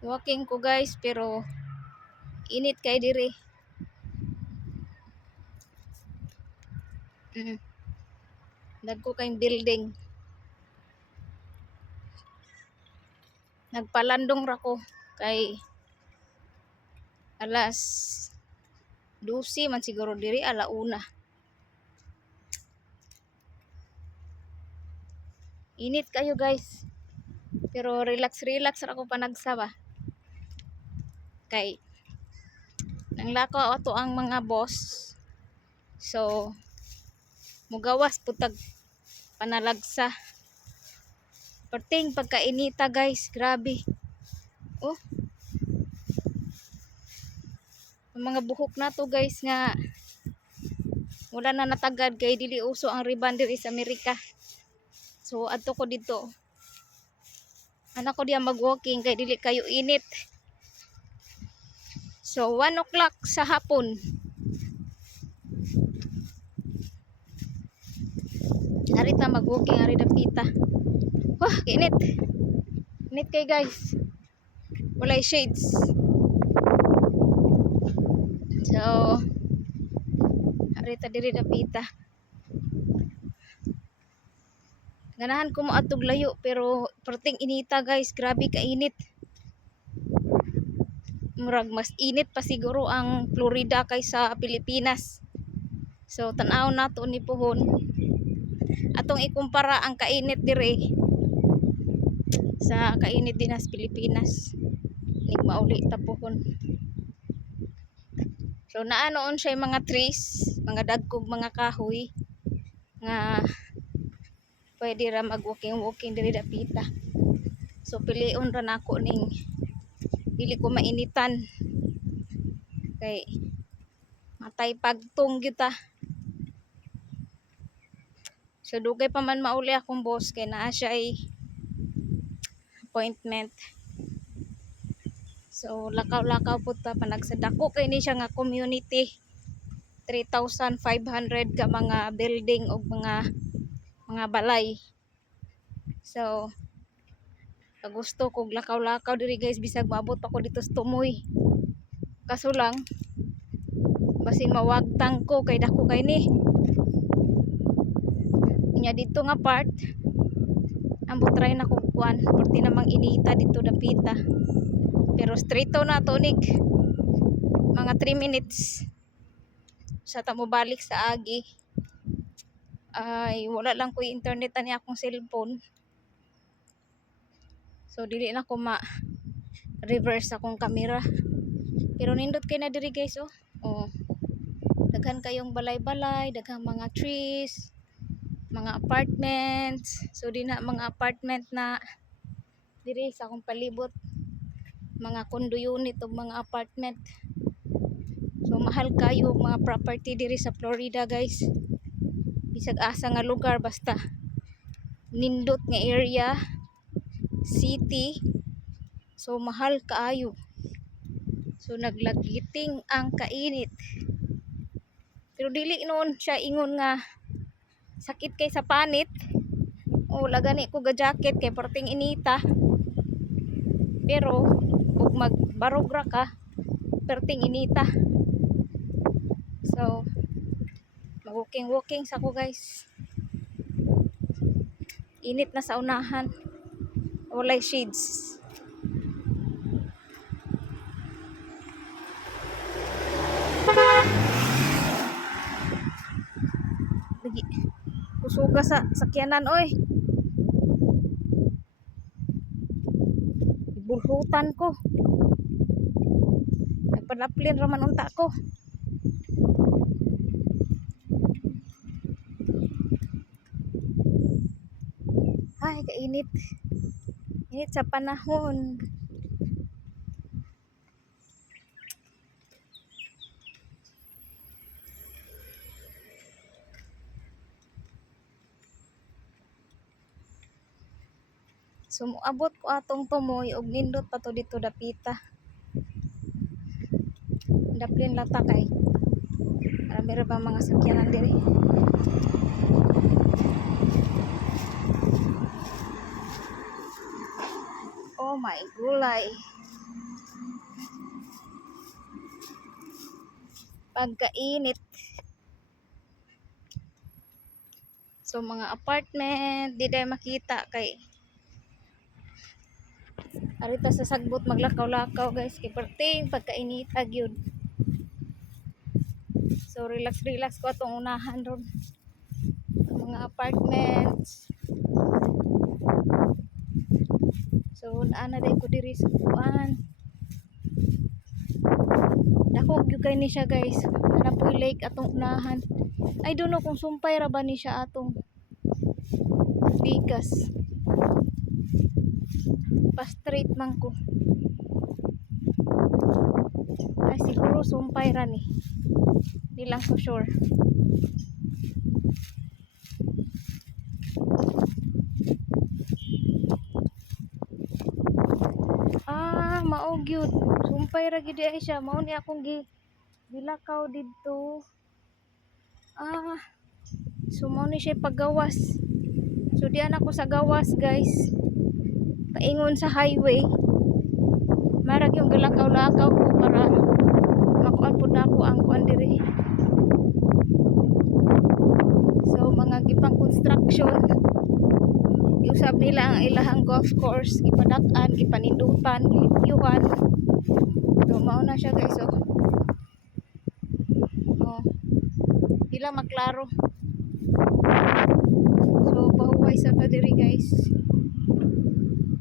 Walking ko guys, pero init kay dire. Dagko kay building. Nagpalandong ra ko kay alas 12 man siguro diri, alauna. Init kayo guys. Pero relax ra ko panagsa ba. Kay nanglakaw ato ang mga boss. So mugawas putag panalagsa. Perting pagkainita guys, grabe. Oh. Ang mga buhok na to guys nga wala na natagad kay dili uso ang ribbon diri sa Amerika. So adto ko dito. Anak ko diya mag-walking kay dili kayo init. So 1 o'clock sa hapon. Ari ta mag-walking, ari dapita. Wah, init. Init kay guys. Walay shades. So ari ta diri dapita. Ganahan ko mo atog layo pero perting inita guys, grabe ka init. Murag mas init pa siguro ang Florida kaysa Pilipinas. So tan-aw nato ni pohon. Atong ikumpara ang kainit dire sa kainit din sa Pilipinas. Nig mauli ta pohon. So naanoon siya mga trees, mga dagkog mga kahoy nga pwede ra mag-walking diri dapita. So pilion ra nako ning dili ko mainitan kay matay pagtung gyud ta. So dugay pa man mauli akong boss kay naa siya ay appointment. So lakaw-lakaw pud ta panagsadako kay ni siya nga community. 3,500 ka mga building og mga balay. So pag gusto kog lakaw-lakaw diri guys, bisag maabot pa ko dito sa Tumoy. Kaso lang basin mawagtang ko kay dako kay ni. Nya dito nga part ambot try na kog kuan, perti namang inita dito dapita. Pero straight na to nig mga 3 minutes sa ta mo balik sa agi. Ay wala lang ko internet ani akong cellphone. So dili na ko reverse akong camera. Pero nindot kay na diri guys oh. Oh. Daghan kayong balay-balay, daghang mga trees, mga apartments. So di na mga apartment na diri sa akong palibot. Mga condo unit o mga apartment. So mahal kayo mga property diri sa Florida guys. Bisag asa nga lugar basta nindot nga area, city. So mahal kaayo. So naglagiting ang kainit. Pero dili noon siya ingon nga sakit kay sa panit. O lagani ko ga jacket kay perting inita. Pero ug magbarog ra ka perting inita. So mag-walking sa ko guys. Init na sa unahan. Walay shades. Lagi kusuga sa sakyanan oy. Ibulhutan ko. Nagpadaplin raman unta ko. Ay, kainit. Init sa panahon. So moabot ko atong Tumoy og nindot pa to dito dapita. Daplin lata kay marami ra bang mga sakyanan diri. Oh my gulay. pagkainit. So mga apartment di day makita kay arita sa sagbot maglakaw-lakaw guys kay perting pagkainita gyud. So relax ko atong unahan ron mga apartments. So naa na day ko diri sa kuan. Dako gyud kay ni siya guys. Napoy lake atong unahan. I don't know kung sumpay ra ba ni siya atong bigas. Pa straight man ko. Ay siguro sumpay ra ni. Di lang ko sure. Mao gyud. Sumpay ra gyud ay siya. Mao ni akong gilakaw didto. So mao ni siya paggawas. So diyan ako sa gawas guys. Paingon sa highway. Marag yung galakaw-lakaw ko para makuan pud nako ang kuan diri. So mga gipang construction. Giusab nila ang ilahang golf course, gipadak-an, gipanindutan, gilibyuhan. So mao na siya guys oh. Oh. Dila maklaro. So pahuway sa ta diri guys.